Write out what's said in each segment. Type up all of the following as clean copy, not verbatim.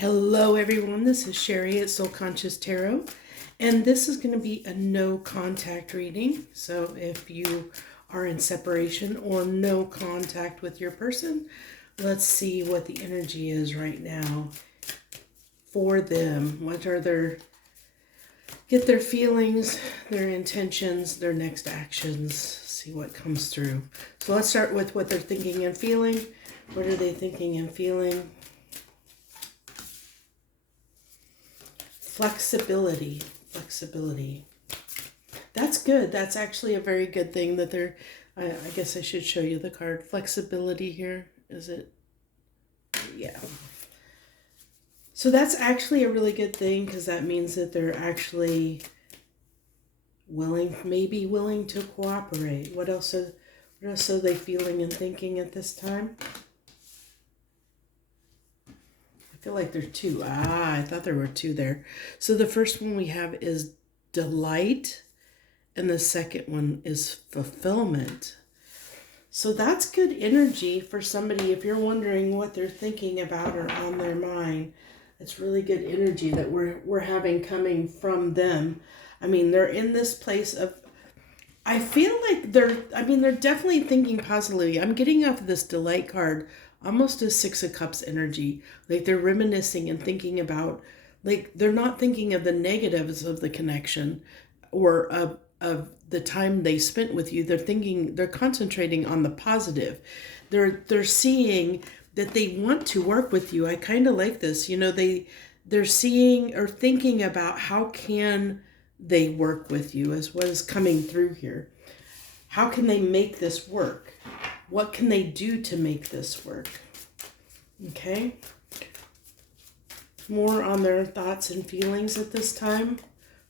Hello everyone, this is Sherry at Soul Conscious Tarot, and this is going to be a no contact reading. So if you are in separation or no contact with your person, let's see what the energy is right now for them. What are get their feelings, their intentions, their next actions, see what comes through. So let's start with what they're thinking and feeling. What are they thinking and feeling? Flexibility. That's good. That's actually a very good thing that they're, I guess I should show you the card. Flexibility here. Is it? Yeah. So that's actually a really good thing because that means that they're actually maybe willing to cooperate. What else are they feeling and thinking at this time? I feel like there's two. I thought there were two there. So the first one we have is delight, and the second one is fulfillment. So that's good energy for somebody if you're wondering what they're thinking about or on their mind. It's really good energy that we're having coming from them. I mean, they're in this place of, I feel like they're definitely thinking positively. I'm getting off of this delight card almost a Six of Cups energy. Like they're reminiscing and thinking about, like they're not thinking of the negatives of the connection or of the time they spent with you. They're concentrating on the positive. They're seeing that they want to work with you. I kind of like this. You know, they're seeing or thinking about how can they work with you as what is coming through here. How can they make this work? What can they do to make this work? Okay. More on their thoughts and feelings at this time.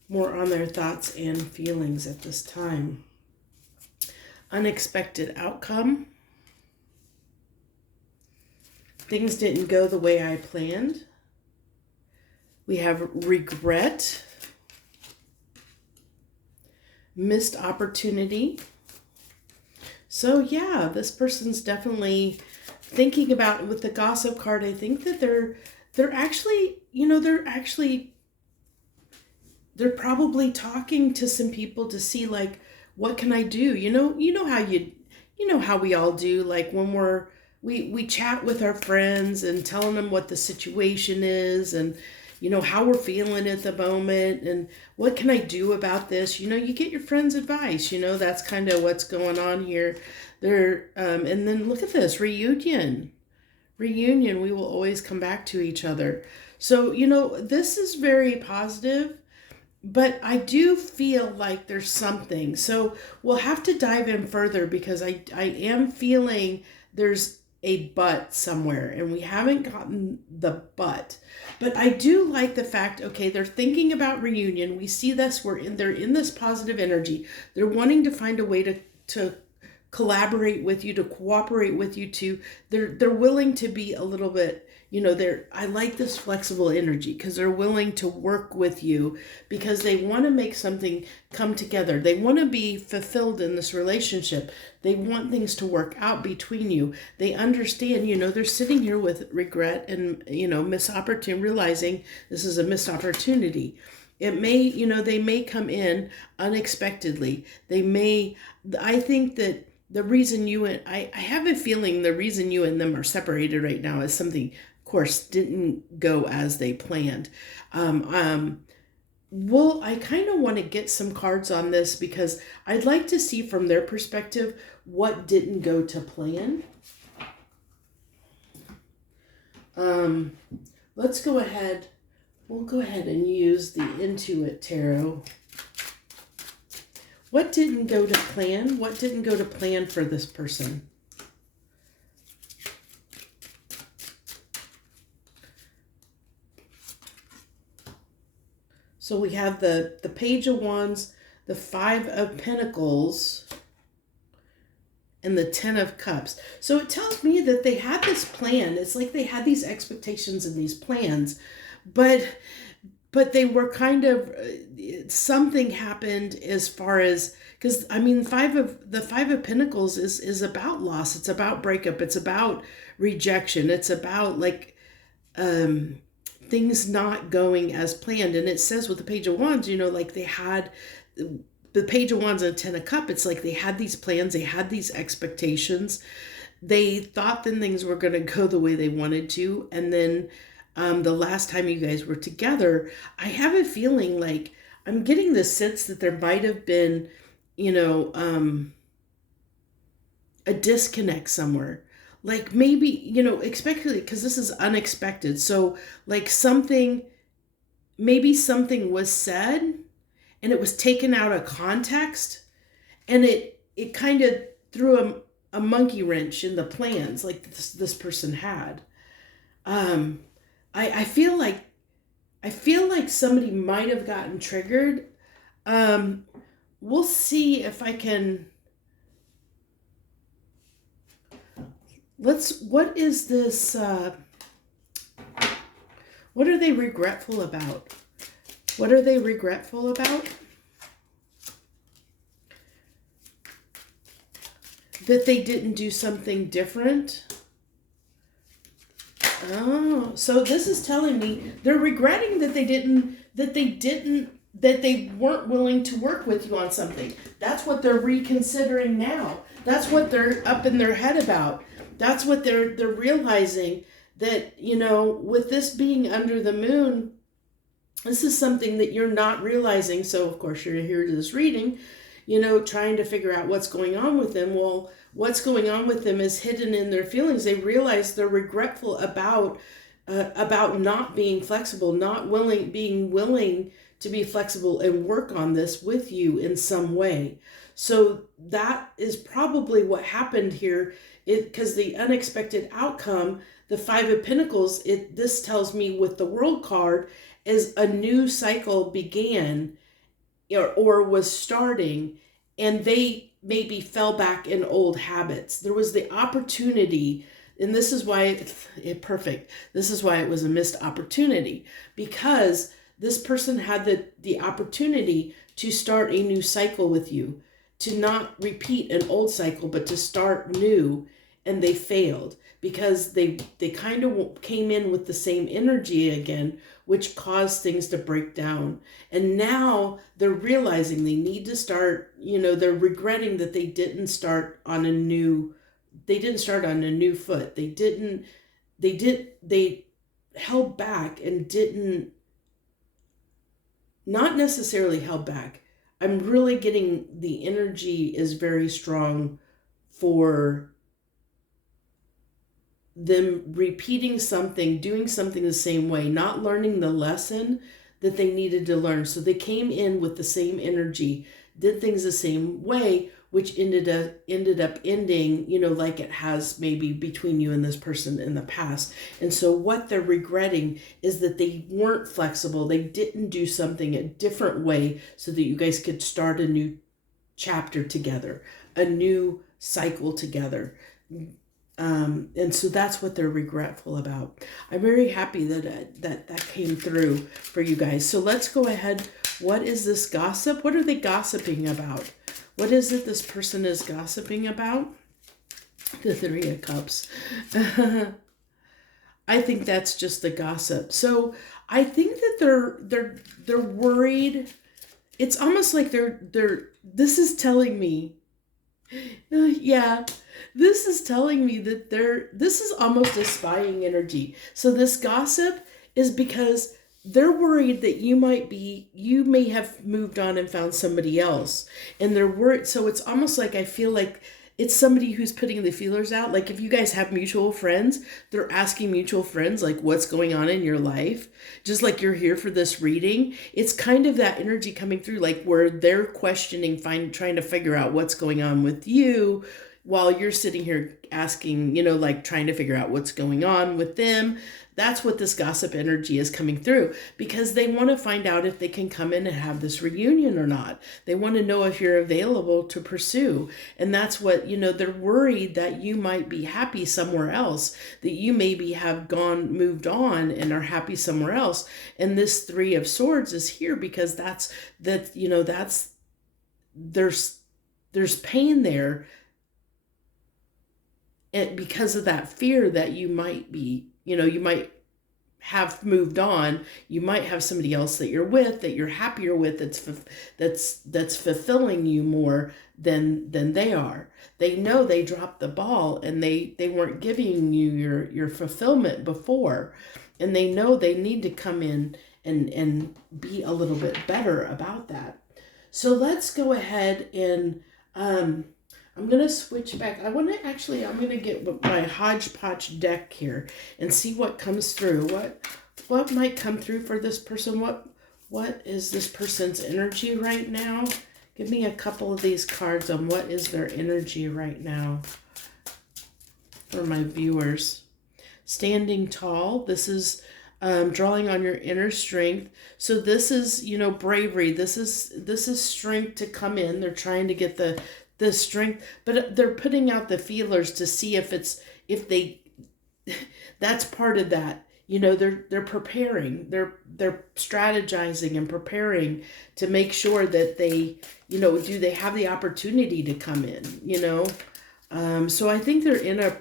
More on their thoughts and feelings at this time. Unexpected outcome. Things didn't go the way I planned. We have regret. Missed opportunity. So yeah, this person's definitely thinking about, with the gossip card, I think that they're actually, they're probably talking to some people to see like, what can I do? You know how we all do, like when we chat with our friends and telling them what the situation is and how we're feeling at the moment and what can I do about this. You get your friends' advice. That's kind of what's going on here. And then look at this, reunion. We will always come back to each other. So, this is very positive, but I do feel like there's something. So we'll have to dive in further because I am feeling there's a but somewhere and we haven't gotten the but. But I do like the fact, okay, they're thinking about reunion. We see this, they're in this positive energy. They're wanting to find a way to collaborate with you, to cooperate with you, they're willing to be a little bit, I like this flexible energy because they're willing to work with you because they want to make something come together. They want to be fulfilled in this relationship. They want things to work out between you. They understand, they're sitting here with regret and, missed opportunity, realizing this is a missed opportunity. It may, they may come in unexpectedly. I think that the reason I have a feeling the reason you and them are separated right now is something, of course, didn't go as they planned. I kind of want to get some cards on this because I'd like to see from their perspective what didn't go to plan. Let's go ahead. We'll go ahead and use the Intuit Tarot. What didn't go to plan? What didn't go to plan for this person? So we have the Page of Wands, the Five of Pentacles, and the Ten of Cups. So it tells me that they had this plan. It's like they had these expectations and these plans, but they were kind of, something happened as far as, because I mean, the Five of Pentacles is about loss. It's about breakup. It's about rejection. It's about like things not going as planned. And it says with the Page of Wands, like they had the Page of Wands and 10 of Cups, it's like they had these plans, they had these expectations. They thought then things were going to go the way they wanted to. And then the last time you guys were together, I have a feeling like I'm getting the sense that there might have been, a disconnect somewhere. Like maybe, especially because this is unexpected. So like maybe something was said and it was taken out of context, and it kind of threw a monkey wrench in the plans like this person had. I feel like somebody might have gotten triggered. We'll see if I can. What is this? What are they regretful about? What are they regretful about? That they didn't do something different. Oh, so this is telling me they're regretting that they weren't willing to work with you on something. That's what they're reconsidering now. That's what they're up in their head about. That's what they're realizing, that, with this being under the moon, this is something that you're not realizing. So of course you're here to this reading, trying to figure out what's going on with them. Well, what's going on with them is hidden in their feelings. They realize they're regretful about not being flexible, being willing to be flexible and work on this with you in some way. So that is probably what happened here, because the unexpected outcome, the Five of Pentacles, this tells me with the World card, is a new cycle began or was starting, and they maybe fell back in old habits. There was the opportunity, and this is why perfect. This is why it was a missed opportunity, because this person had the opportunity to start a new cycle with you, to not repeat an old cycle, but to start new, and they failed because they kind of came in with the same energy again, which caused things to break down. And now they're realizing they need to start, they're regretting that they didn't start on a new foot. They held back and didn't, not necessarily held back. I'm really getting the energy is very strong for them repeating something, doing something the same way, not learning the lesson that they needed to learn. So they came in with the same energy, did things the same way, which ended up ending, like it has maybe between you and this person in the past. And so what they're regretting is that they weren't flexible. They didn't do something a different way so that you guys could start a new chapter together, a new cycle together. And so that's what they're regretful about. I'm very happy that came through for you guys. So let's go ahead. What is this gossip? What are they gossiping about? What is it this person is gossiping about? The Three of Cups. I think that's just the gossip. So I think that they're worried. It's almost like this is telling me, this is telling me that this is almost a spying energy. So this gossip is because they're worried that you may have moved on and found somebody else, and they're worried. So it's almost like, I feel like it's somebody who's putting the feelers out. Like if you guys have mutual friends, they're asking mutual friends, like, what's going on in your life? Just like you're here for this reading. It's kind of that energy coming through, like where they're questioning, trying to figure out what's going on with you, while you're sitting here asking, like trying to figure out what's going on with them. That's what this gossip energy is coming through, because they want to find out if they can come in and have this reunion or not. They want to know if you're available to pursue. And that's what, they're worried that you might be happy somewhere else, that you maybe have moved on and are happy somewhere else. And this Three of Swords is here because there's pain there. And because of that fear that you might be, you might have moved on. You might have somebody else that you're with, that you're happier with, that's fulfilling you more than they are. They know they dropped the ball, and they weren't giving you your fulfillment before, and they know they need to come in and be a little bit better about that. So let's go ahead and I'm going to switch back. I'm going to get my hodgepodge deck here and see what comes through. What might come through for this person? What is this person's energy right now? Give me a couple of these cards on what is their energy right now for my viewers. Standing tall. This is drawing on your inner strength. So this is, bravery. This is strength to come in. They're trying to get the strength, but they're putting out the feelers to see if they that's part of that. They're preparing, they're strategizing and preparing to make sure that they, do they have the opportunity to come in, so I think they're in a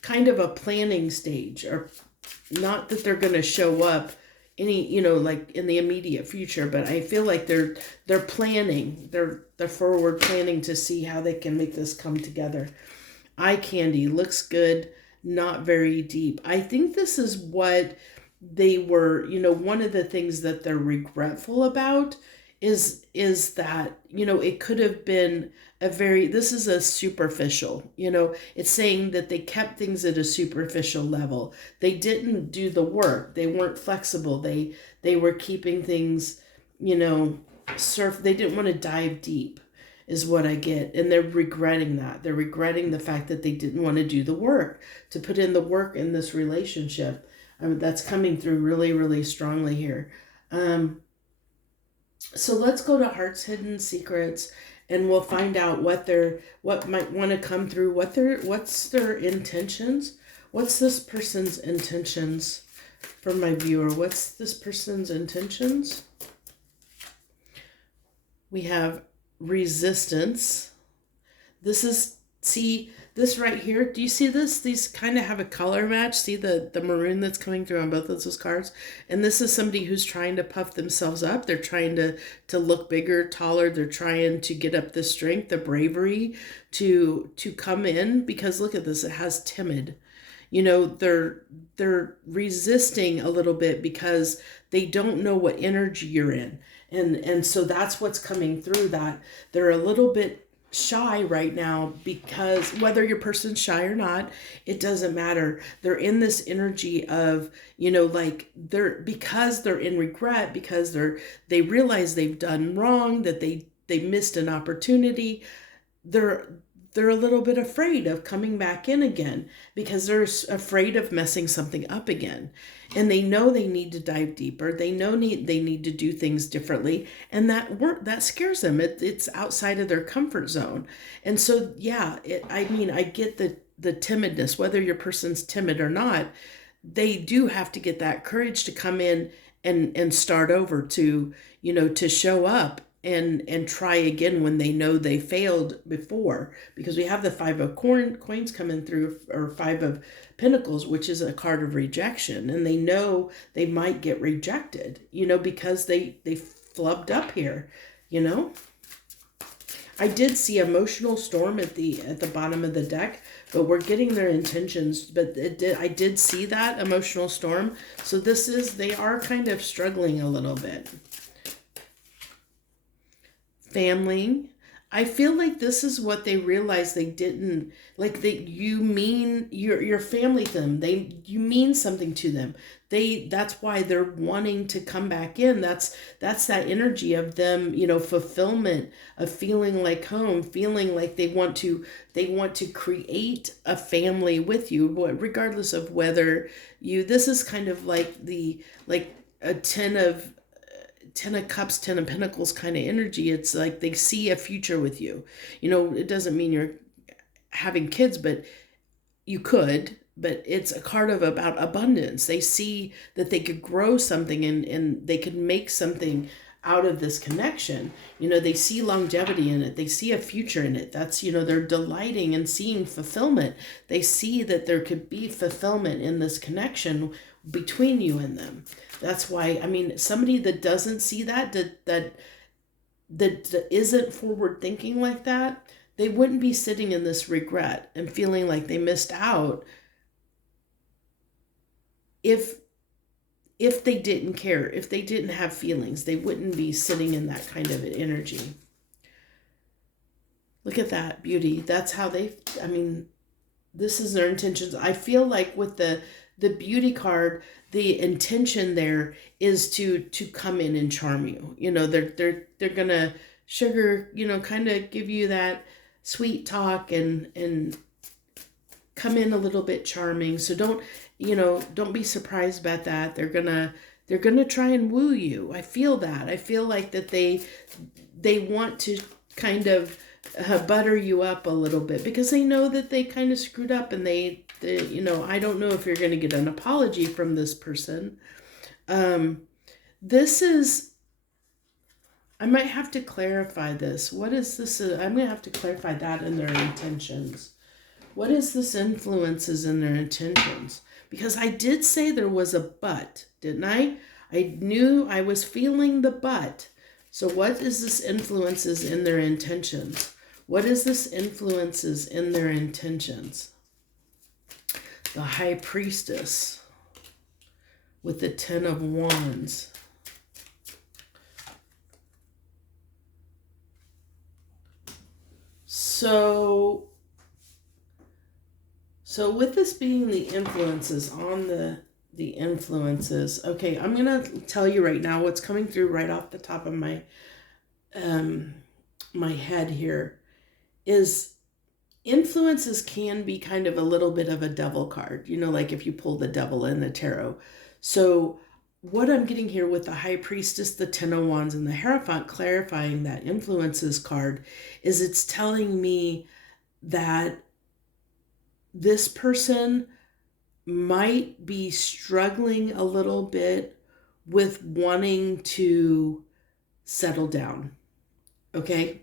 kind of a planning stage, or not that they're going to show up any, like in the immediate future, but I feel like they're planning, they're forward planning to see how they can make this come together. Eye candy looks good, not very deep. I think this is what they were, one of the things that they're regretful about is that, it could have been this is a superficial, it's saying that they kept things at a superficial level. They didn't do the work. They weren't flexible. They were keeping things, they didn't want to dive deep is what I get. And they're regretting that. They're regretting the fact that they didn't want to do the work, to put in the work in this relationship. That's coming through really, really strongly here. So let's go to Heart's Hidden Secrets, and we'll find out what might want to come through, what's their intentions. What's this person's intentions for my viewer? What's this person's intentions? We have resistance. This right here, do you see this? These kind of have a color match. See the maroon that's coming through on both of those cards? And this is somebody who's trying to puff themselves up. They're trying to look bigger, taller. They're trying to get up the strength, the bravery to come in, because look at this. It has timid. They're resisting a little bit because they don't know what energy you're in. And so that's what's coming through, that they're a little bit shy right now, because whether your person's shy or not, it doesn't matter. They're in this energy of, because they're in regret, because they realize they've done wrong, that they missed an opportunity. They're a little bit afraid of coming back in again, because they're afraid of messing something up again. And they know they need to dive deeper. They know they need to do things differently. And that scares them. It's outside of their comfort zone. And so, yeah, I get the timidness, whether your person's timid or not. They do have to get that courage to come in and start over, to show up and try again when they know they failed before, because we have the Five of Coins coming through, or Five of Pentacles, which is a card of rejection, and they know they might get rejected, because they flubbed up here. I did see emotional storm at the bottom of the deck, but we're getting their intentions. But I did see that emotional storm. So they are kind of struggling a little bit. Family. I feel like this is what they realized they didn't, like, that you mean your family to them. You mean something to them. That's why they're wanting to come back in. That's that energy of them, fulfillment, of feeling like home, feeling like they want to create a family with you, regardless of whether this is kind of like a Ten of Cups, Ten of Pentacles kind of energy. It's like they see a future with you. It doesn't mean you're having kids, but you could. But it's a card about abundance. They see that they could grow something and they could make something out of this connection. They see longevity in it. They see a future in it. That's, they're delighting and seeing fulfillment. They see that there could be fulfillment in this connection between you and them. That's why, I mean, somebody that doesn't see that isn't forward thinking like that, they wouldn't be sitting in this regret and feeling like they missed out if they didn't care, if they didn't have feelings. They wouldn't be sitting in that kind of energy. Look at that beauty. That's how I mean, this is their intentions. I feel like with the beauty card, the intention there is to come in and charm you. You know, they're gonna sugar, you know, kind of give you that sweet talk and come in a little bit charming. So don't be surprised about that. They're gonna try and woo you. I feel that. I feel like that they want to kind of butter you up a little bit because they know that they kind of screwed up, and they I don't know if you're going to get an apology from this person. This is, I might have to clarify this. What is this? I'm going to have to clarify that in their intentions. What is this influences in their intentions? Because I did say there was a but, didn't I? I knew I was feeling the but. So what is this influences in their intentions? What is this influences in their intentions? The High Priestess with the Ten of Wands. So with this being the influences on the influences, okay, I'm going to tell you right now what's coming through right off the top of my my head here is influences can be kind of a little bit of a devil card, like if you pull the devil in the tarot. So what I'm getting here with the High Priestess, the Ten of Wands, and the Hierophant clarifying that influences card is it's telling me that this person might be struggling a little bit with wanting to settle down. Okay?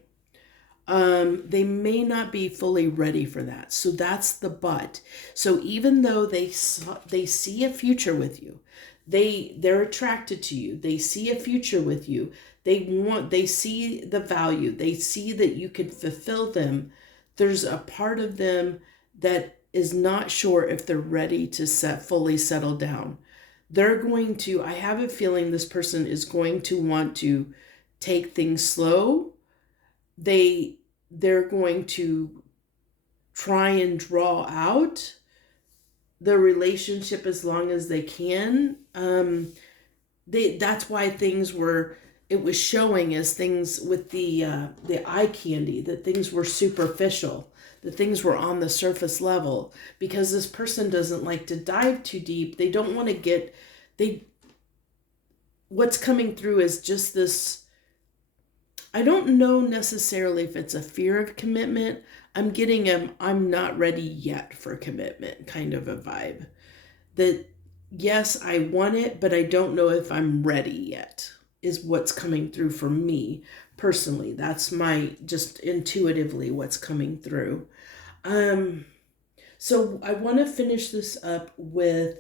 They may not be fully ready for that. So that's the but. So even though they see a future with you, they're attracted to you, they see a future with you, they see the value, they see that you could fulfill them, there's a part of them that is not sure if they're ready to fully settle down. They're going to, I have a feeling this person is going to want to take things slow. They're going to try and draw out the relationship as long as they can. That's why it was showing as things with the eye candy, that things were superficial, that things were on the surface level, because this person doesn't like to dive too deep. They don't want to what's coming through is just this, I don't know necessarily if it's a fear of commitment. I'm getting I'm not ready yet for commitment kind of a vibe. That, yes, I want it, but I don't know if I'm ready yet, is what's coming through for me personally. That's just intuitively what's coming through. So I want to finish this up with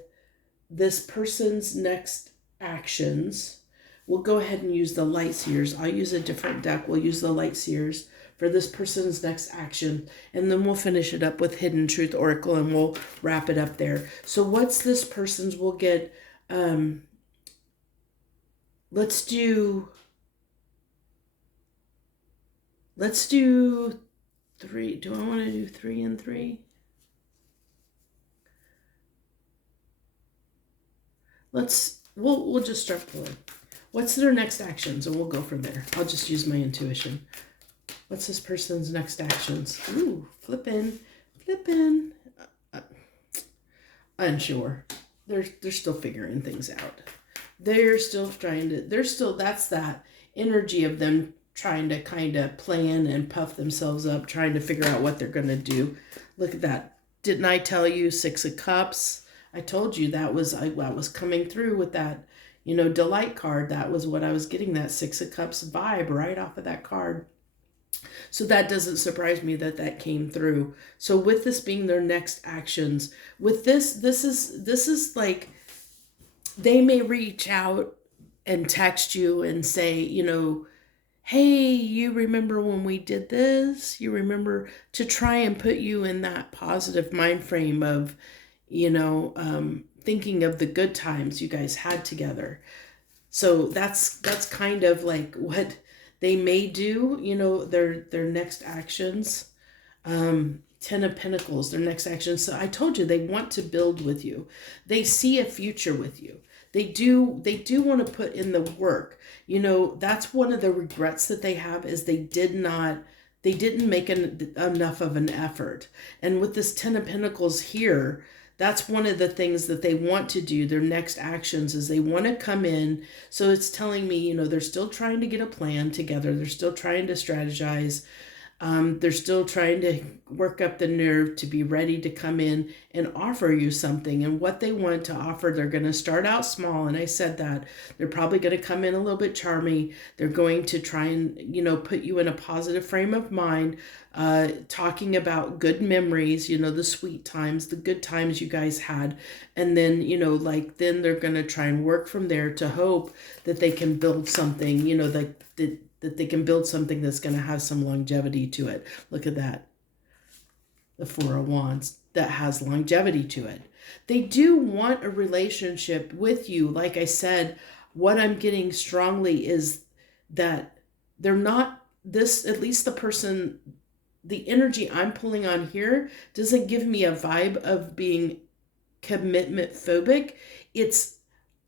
this person's next actions. We'll go ahead and use the Light Seers. I'll use a different deck. We'll use the Light Seers for this person's next action. And then we'll finish it up with Hidden Truth Oracle, and we'll wrap it up there. So what's this person's? We'll get, let's do 3. Do I want to do 3 and 3? We'll just start pulling. What's their next actions? And we'll go from there. I'll just use my intuition. What's this person's next actions? Ooh, flipping. Unsure. They're still figuring things out. They're still that's that energy of them trying to kind of plan and puff themselves up, trying to figure out what they're going to do. Look at that. Didn't I tell you 6 of Cups? I told you that was coming through with that, Delight card. That was what I was getting, that 6 of Cups vibe right off of that card. So that doesn't surprise me that came through. So with this being their next actions, with this is like They may reach out and text you and say, hey, you remember when we did this? You remember, to try and put you in that positive mind frame of, thinking of the good times you guys had together. So that's kind of like what they may do, their next actions. 10 of Pentacles, their next action. So I told you, they want to build with you. They see a future with you. They do want to put in the work. That's one of the regrets that they have, is they didn't make enough of an effort. And with this 10 of Pentacles here, that's one of the things that they want to do. Their next actions is they want to come in. So it's telling me, they're still trying to get a plan together. They're still trying to strategize. They're still trying to work up the nerve to be ready to come in and offer you something. And what they want to offer, they're going to start out small. And I said that they're probably going to come in a little bit charmy. They're going to try and, put you in a positive frame of mind, talking about good memories, the sweet times, the good times you guys had. And then, then they're going to try and work from there to hope that they can build something, that they can build something that's going to have some longevity to it. Look at that. The Four of Wands, that has longevity to it. They do want a relationship with you. Like I said, what I'm getting strongly is that they're not this, at least the person, the energy I'm pulling on here doesn't give me a vibe of being commitment phobic. It's,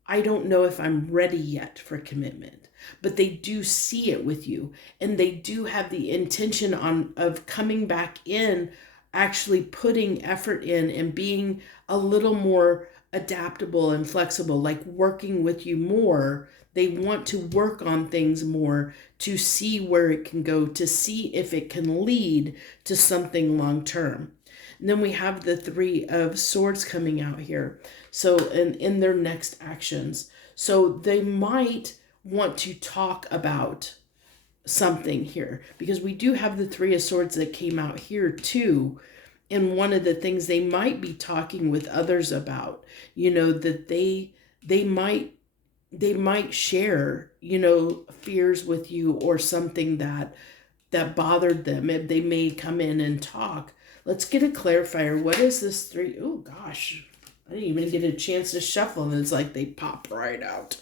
I don't know if I'm ready yet for commitment. But they do see it with you, and they do have the intention of coming back in, actually putting effort in and being a little more adaptable and flexible, like working with you more. They want to work on things more to see where it can go, to see if it can lead to something long term. And then we have the Three of Swords coming out here. So in their next actions. So they might want to talk about something here, because we do have the Three of Swords that came out here too. And one of the things they might be talking with others about, that they might share, fears with you, or something that bothered them. They may come in and talk. Let's get a clarifier. What is this three? Oh gosh, I didn't even get a chance to shuffle, and it's like they pop right out.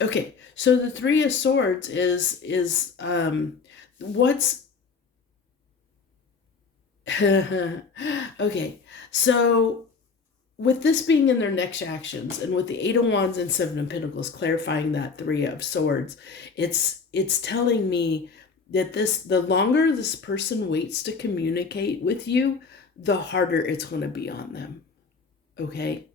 Okay, so the Three of Swords is what's okay. So with this being in their next actions, and with the Eight of Wands and Seven of Pentacles clarifying that Three of Swords, it's telling me that the longer this person waits to communicate with you, the harder it's going to be on them. Okay,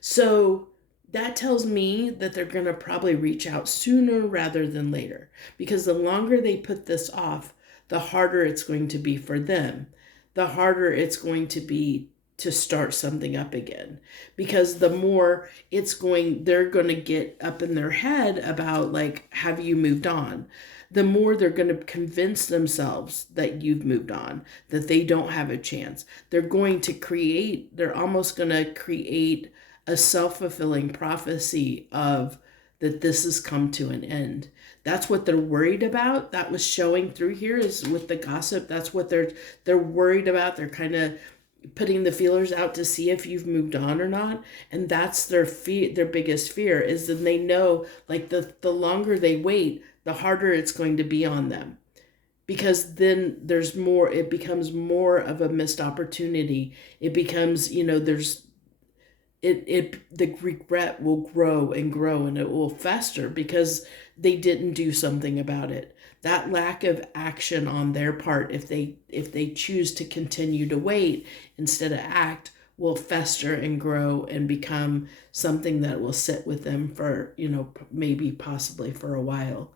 so that tells me that they're going to probably reach out sooner rather than later, because the longer they put this off, the harder it's going to be for them. The harder it's going to be to start something up again, because the more they're going to get up in their head about, like, have you moved on? The more they're going to convince themselves that you've moved on, that they don't have a chance. They're almost going to create a self-fulfilling prophecy of that this has come to an end. That's what they're worried about. That was showing through here, is with the gossip. That's what they're worried about. They're kind of putting the feelers out to see if you've moved on or not. And that's their biggest fear, is that they know, like, the longer they wait, the harder it's going to be on them. Because then it becomes more of a missed opportunity. It becomes, the regret will grow and grow, and it will fester because they didn't do something about it. That lack of action on their part, if they choose to continue to wait instead of act, will fester and grow and become something that will sit with them for, maybe possibly for a while,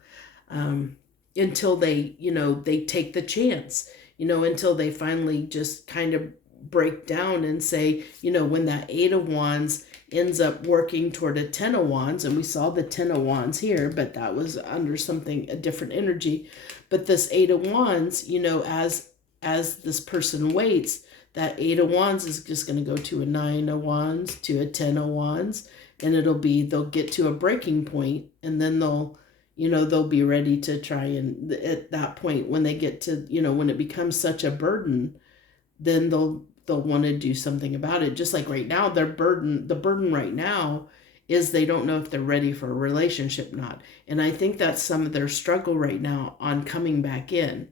until they take the chance, until they finally just kind of break down and say, when that Eight of Wands ends up working toward a Ten of Wands, and we saw the Ten of Wands here, but that was under a different energy. But this Eight of Wands, as this person waits, that Eight of Wands is just going to go to a Nine of Wands, to a Ten of Wands, and they'll get to a breaking point, and then they'll be ready to try, and at that point when they get to, when it becomes such a burden, then they'll want to do something about it. Just like right now, the burden right now is they don't know if they're ready for a relationship or not. And I think that's some of their struggle right now on coming back in,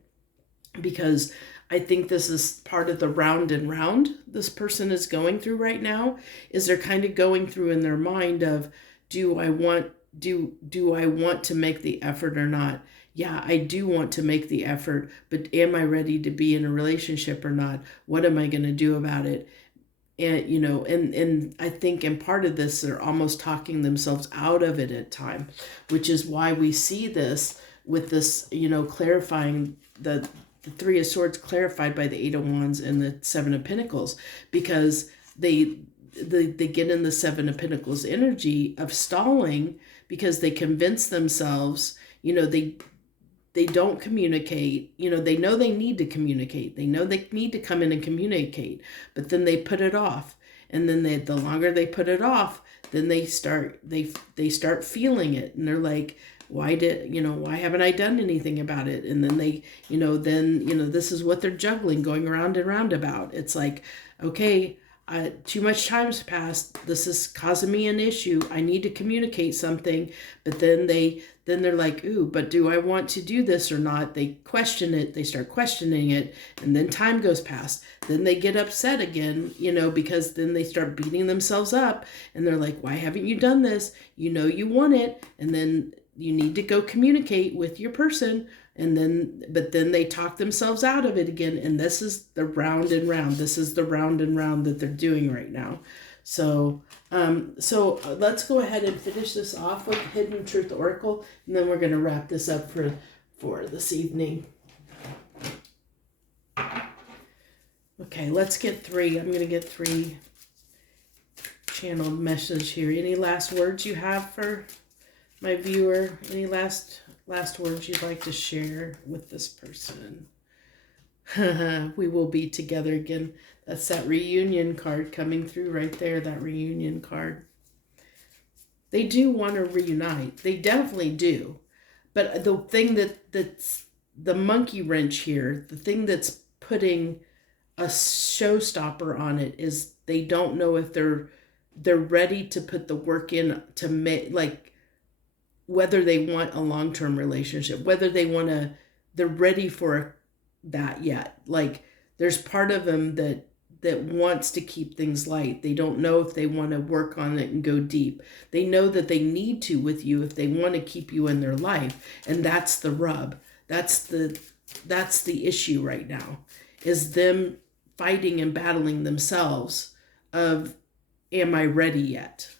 because I think this is part of the round and round this person is going through right now, is they're kind of going through in their mind of, do I want to make the effort or not? Yeah, I do want to make the effort, but am I ready to be in a relationship or not? What am I going to do about it? And and I think in part of this, they're almost talking themselves out of it at time, which is why we see this with this, clarifying the Three of Swords clarified by the Eight of Wands and the Seven of Pentacles, because they get in the Seven of Pentacles energy of stalling, because they convince themselves, they don't communicate. They know they need to communicate. They know they need to come in and communicate, but then they put it off. And then the longer they put it off, then they start feeling it, and they're like, why haven't I done anything about it? And then this is what they're juggling, going around and round about. It's like, okay, too much time's passed. This is causing me an issue. I need to communicate something. But then they're like, ooh, but do I want to do this or not? They question it. They start questioning it. And then time goes past. Then they get upset again, because then they start beating themselves up. And they're like, why haven't you done this? You want it. And then you need to go communicate with your person. But then they talk themselves out of it again. And this is the round and round. This is the round and round that they're doing right now. So let's go ahead and finish this off with Hidden Truth Oracle. And then we're going to wrap this up for this evening. Okay, let's get three. I'm going to get three channeled message here. Any last words you have for my viewer? Any last words you'd like to share with this person? We will be together again. That's that reunion card coming through right there, that reunion card. They do want to reunite. They definitely do. But the thing that's the monkey wrench here, the thing that's putting a showstopper on it, is they don't know if they're ready to put the work in to make, like, whether they want a long-term relationship, whether they're ready for that yet. Like, there's part of them that wants to keep things light. They don't know if they want to work on it and go deep. They know that they need to with you if they want to keep you in their life. And that's the rub. That's the issue right now, is them fighting and battling themselves of, am I ready yet?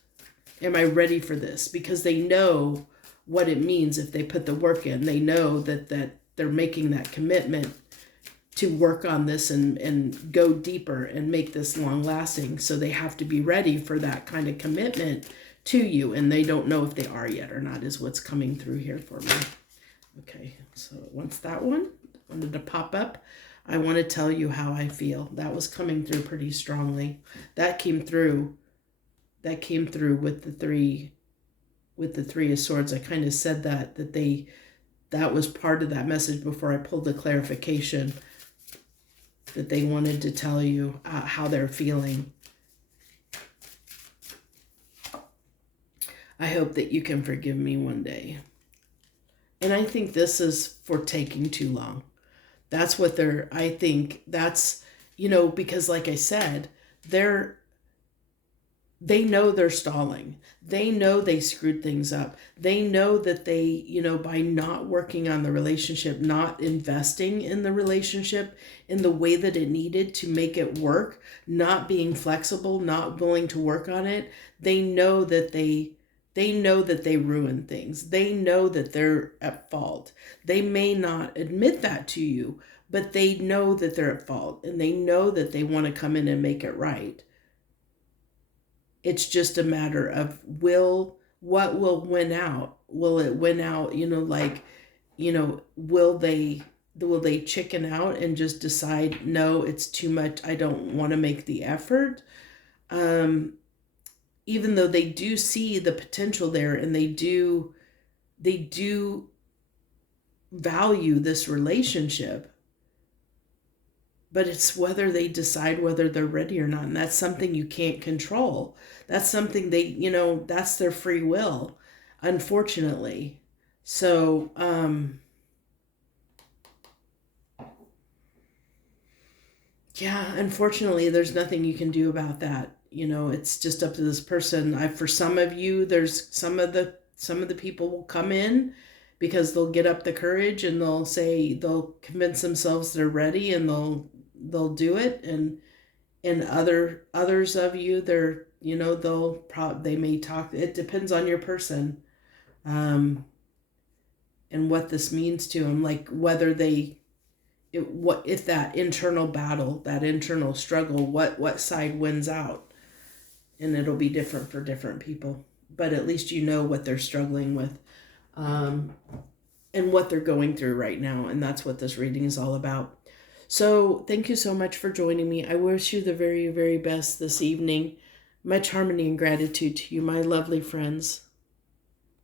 Am I ready for this? Because they know what it means if they put the work in. They know that they're making that commitment to work on this and go deeper and make this long lasting. So they have to be ready for that kind of commitment to you. And they don't know if they are yet or not, is what's coming through here for me. Okay, so once that one wanted to pop up, I want to tell you how I feel. That was coming through pretty strongly. That came through with the three of Swords. I kind of said that was part of that message before I pulled the clarification, that they wanted to tell you how they're feeling. I hope that you can forgive me one day. And I think this is for taking too long. That's what I think that's, because like I said, they know they're stalling. They know they screwed things up. They know that they, by not working on the relationship, not investing in the relationship in the way that it needed to make it work, not being flexible, not willing to work on it, they know that they ruin things. They know that they're at fault. They may not admit that to you, but they know that they're at fault, and they know that they want to come in and make it right. It's just a matter of what will win out? Will it win out, will they chicken out and just decide, no, it's too much, I don't want to make the effort? even though they do see the potential there, and they do value this relationship, but it's whether they decide whether they're ready or not. And that's something you can't control. That's something that's their free will, unfortunately. So, yeah, unfortunately, there's nothing you can do about that. It's just up to this person. For some of you, there's some of the people will come in because they'll get up the courage and they'll convince themselves they're ready, and they'll do it. And others of you, they may talk. It depends on your person, um, and what this means to them, like whether what if that internal battle, that internal struggle, what side wins out. And it'll be different for different people, but at least you know what they're struggling with, um, and what they're going through right now. And that's what this reading is all about. So thank you so much for joining me. I wish you the very, very best this evening. Much harmony and gratitude to you, my lovely friends.